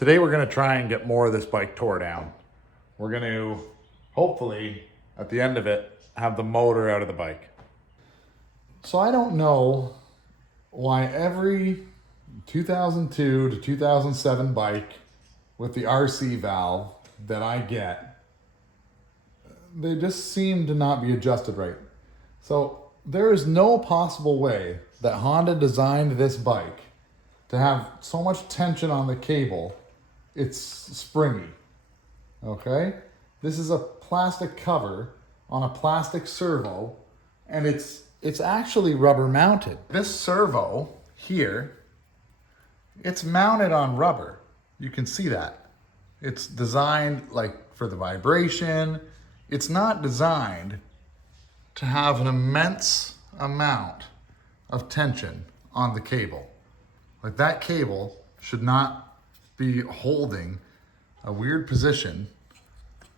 Today we're gonna try and get more of this bike tore down. We're gonna, hopefully, at the end of it, have the motor out of the bike. So I don't know why every 2002 to 2007 bike with the RC valve that I get, they just seem to not be adjusted right. So there is no possible way that Honda designed this bike to have so much tension on the cable. It's springy, okay? This is a plastic cover on a plastic servo, and it's actually rubber mounted. This servo here, it's mounted on rubber. You can see that. It's designed like for the vibration. It's not designed to have an immense amount of tension on the cable. Like that cable should not be holding a weird position,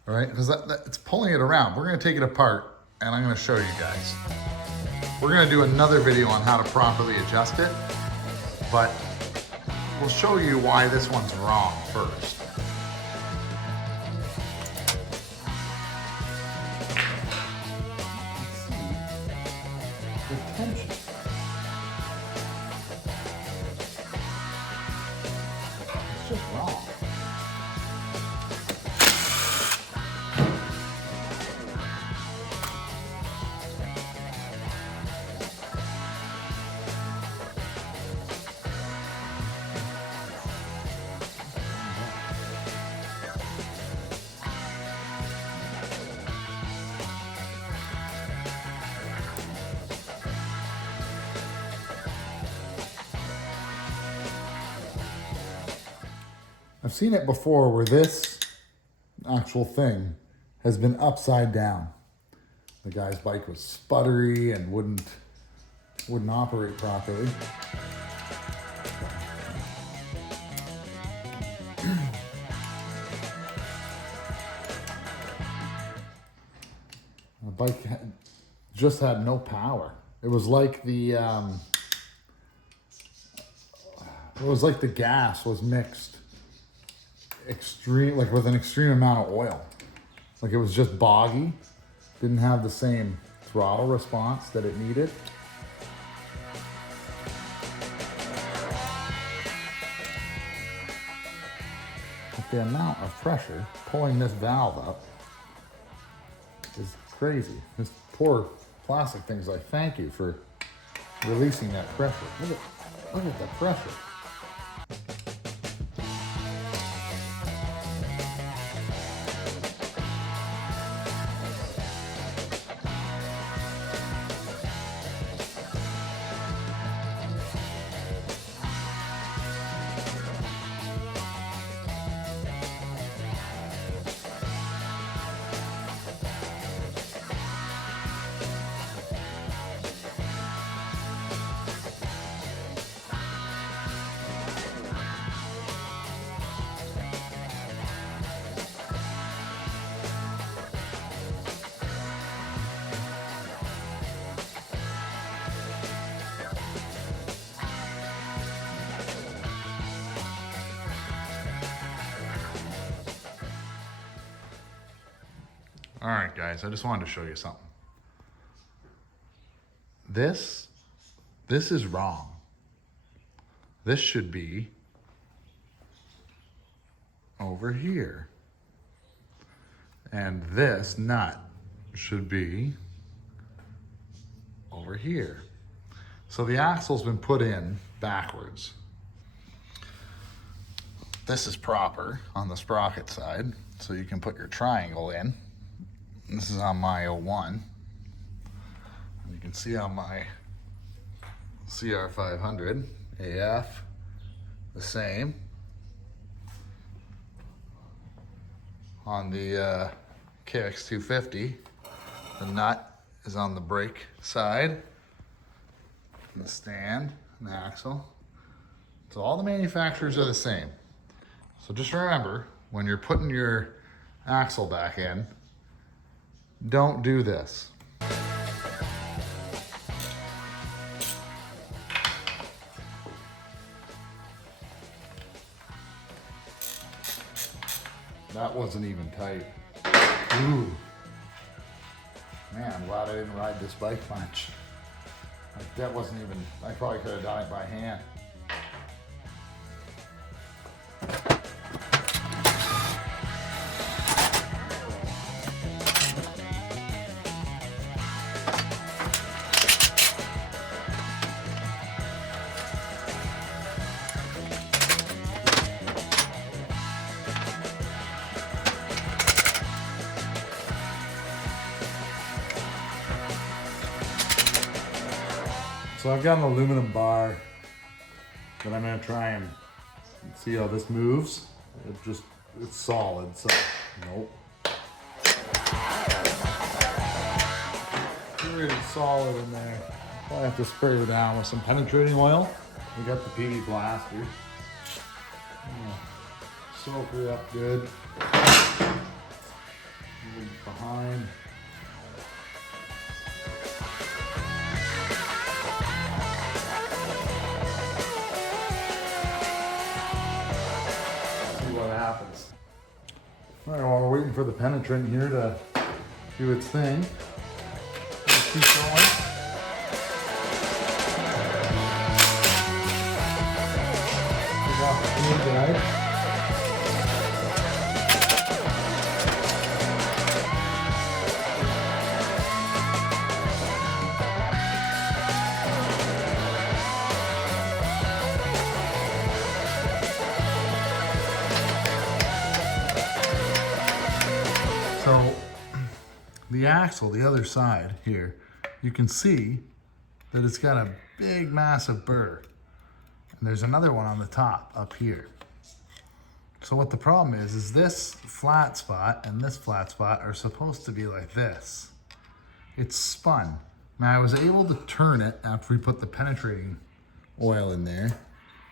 all right? Because it's pulling it around. We're gonna take it apart and I'm gonna show you guys. We're gonna do another video on how to properly adjust it, but we'll show you why this one's wrong first. Let's see the tension. It's just wrong. I've seen it before where this actual thing has been upside down. The guy's bike was sputtery and wouldn't operate properly. The bike just had no power. It was like the gas was mixed with an extreme amount of oil. Like it was just boggy, didn't have the same throttle response that it needed. But the amount of pressure pulling this valve up is crazy. This poor plastic thing's like, thank you for releasing that pressure. Look at the pressure. All right, guys, I just wanted to show you something. This is wrong. This should be over here. And this nut should be over here. So the axle's been put in backwards. This is proper on the sprocket side, so you can put your triangle in. This is on my 01. You can see on my CR500 AF, the same. On the KX250, the nut is on the brake side, and the stand, and the axle. So all the manufacturers are the same. So just remember, when you're putting your axle back in, don't do this. That wasn't even tight. Ooh. Man, I'm glad I didn't ride this bike much. Like that wasn't even, I probably could have done it by hand. So I've got an aluminum bar that I'm gonna try and see how this moves. It's solid, so nope. Really solid in there. Probably have to spray her down with some penetrating oil. We got the PV blaster. Soak her up good. Move behind. Happens. All right, while we're waiting for the penetrant here to do its thing, let's keep going. Take off the fume guide. So the axle, the other side here, you can see that it's got a big, massive burr. And there's another one on the top up here. So what the problem is this flat spot and this flat spot are supposed to be like this. It's spun. Now I was able to turn it after we put the penetrating oil in there.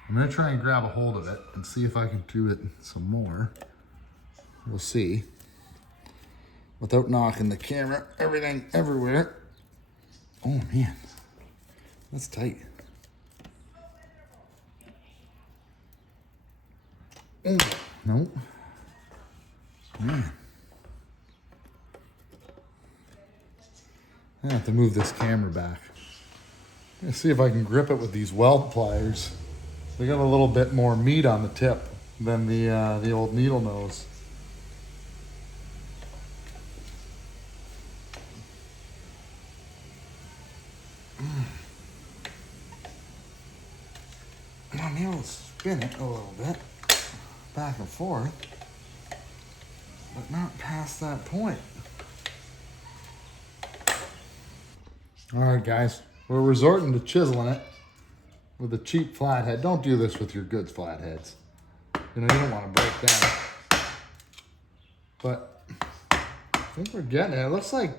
I'm gonna try and grab a hold of it and see if I can do it some more. We'll see. Without knocking the camera, everything everywhere. Oh man, that's tight. Oh, no. Man. I have to move this camera back. Let's see if I can grip it with these weld pliers. They got a little bit more meat on the tip than the old needle nose. I'm able to spin it a little bit, back and forth, but not past that point. All right, guys, we're resorting to chiseling it with a cheap flathead. Don't do this with your good flatheads. You know, you don't want to break them. But I think we're getting it. It looks like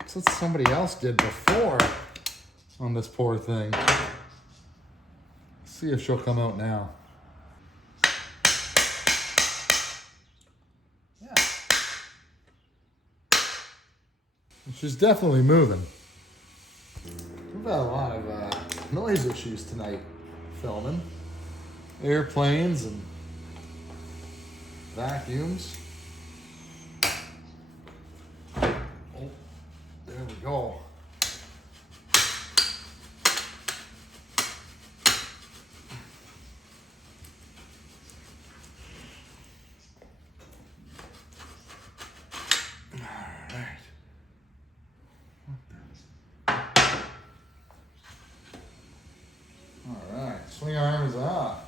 it's what somebody else did before on this poor thing. See if she'll come out now. Yeah. She's definitely moving. We've had a lot of noise issues tonight filming. Airplanes and vacuums. Oh, there we go. Swing arm is off.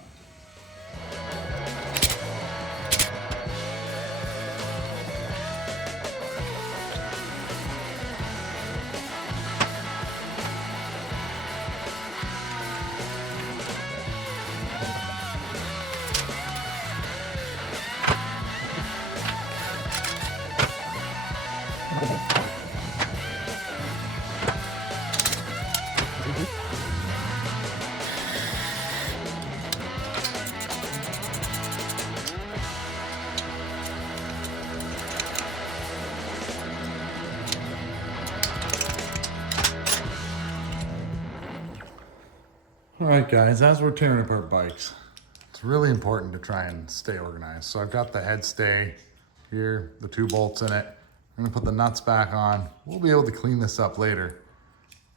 All right, guys, as we're tearing apart bikes, it's really important to try and stay organized. So I've got the head stay here, the 2 bolts in it. I'm gonna put the nuts back on. We'll be able to clean this up later,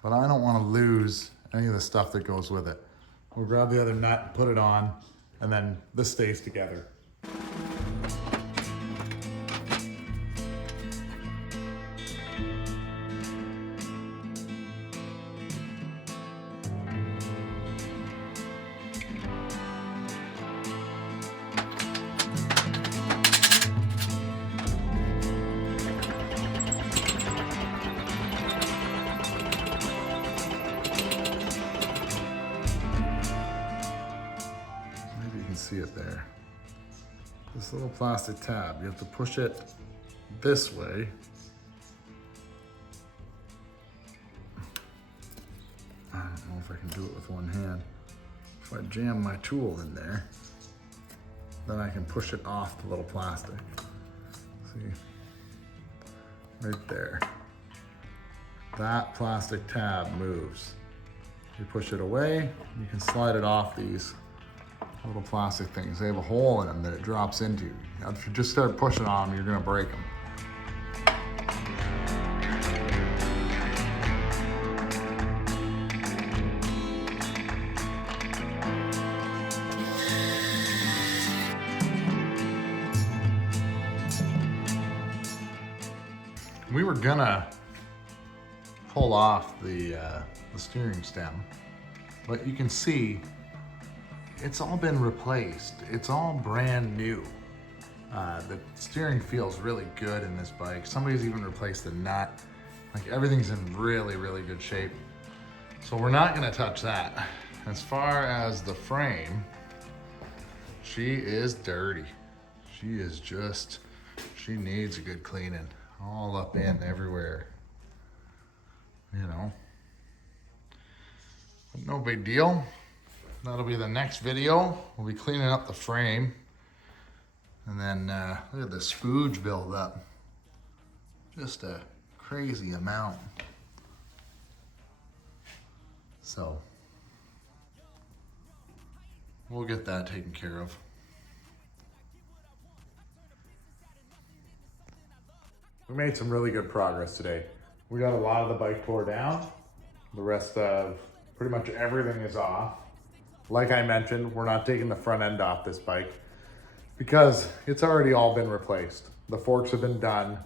but I don't wanna lose any of the stuff that goes with it. We'll grab the other nut, put it on, and then this stays together. See it there. This little plastic tab, you have to push it this way. I don't know if I can do it with one hand. If I jam my tool in there, then I can push it off the little plastic. See, right there. That plastic tab moves. You push it away, you can slide it off these little plastic things. They have a hole in them that it drops into. If you just start pushing on them, you're gonna break them. We were gonna pull off the steering stem, but you can see it's all been replaced. It's all brand new. The steering feels really good in this bike. Somebody's even replaced the nut. Like everything's in really, really good shape. So we're not gonna touch that. As far as the frame, she is dirty. She is just, she needs a good cleaning. All up in everywhere, you know. But no big deal. That'll be the next video. We'll be cleaning up the frame. And then look at the spooge build up. Just a crazy amount. So we'll get that taken care of. We made some really good progress today. We got a lot of the bike tore down. The rest of pretty much everything is off. Like I mentioned, we're not taking the front end off this bike because it's already all been replaced. The forks have been done.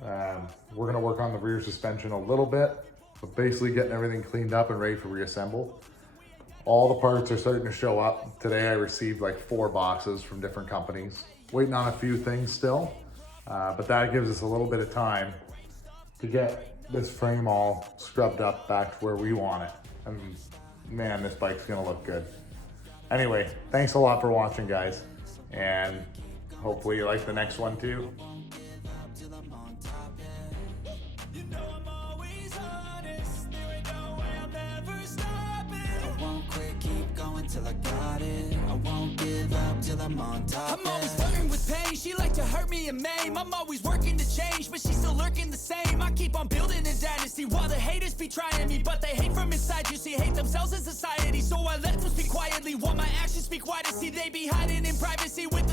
We're gonna work on the rear suspension a little bit, but basically getting everything cleaned up and ready for reassemble. All the parts are starting to show up. Today I received like 4 boxes from different companies. Waiting on a few things still, but that gives us a little bit of time to get this frame all scrubbed up back to where we want it. And man, this bike's gonna look good. Anyway, thanks a lot for watching, guys. And hopefully you like the next one too. Till I got it, I won't give up till I'm on top. I'm always flirting with pain, she like to hurt me and maim. I'm always working to change, but she's still lurking the same. I keep on building a dynasty while the haters be trying me, but they hate from inside. You see, hate themselves in society, so I let them speak quietly while my actions speak wider. See, they be hiding in privacy with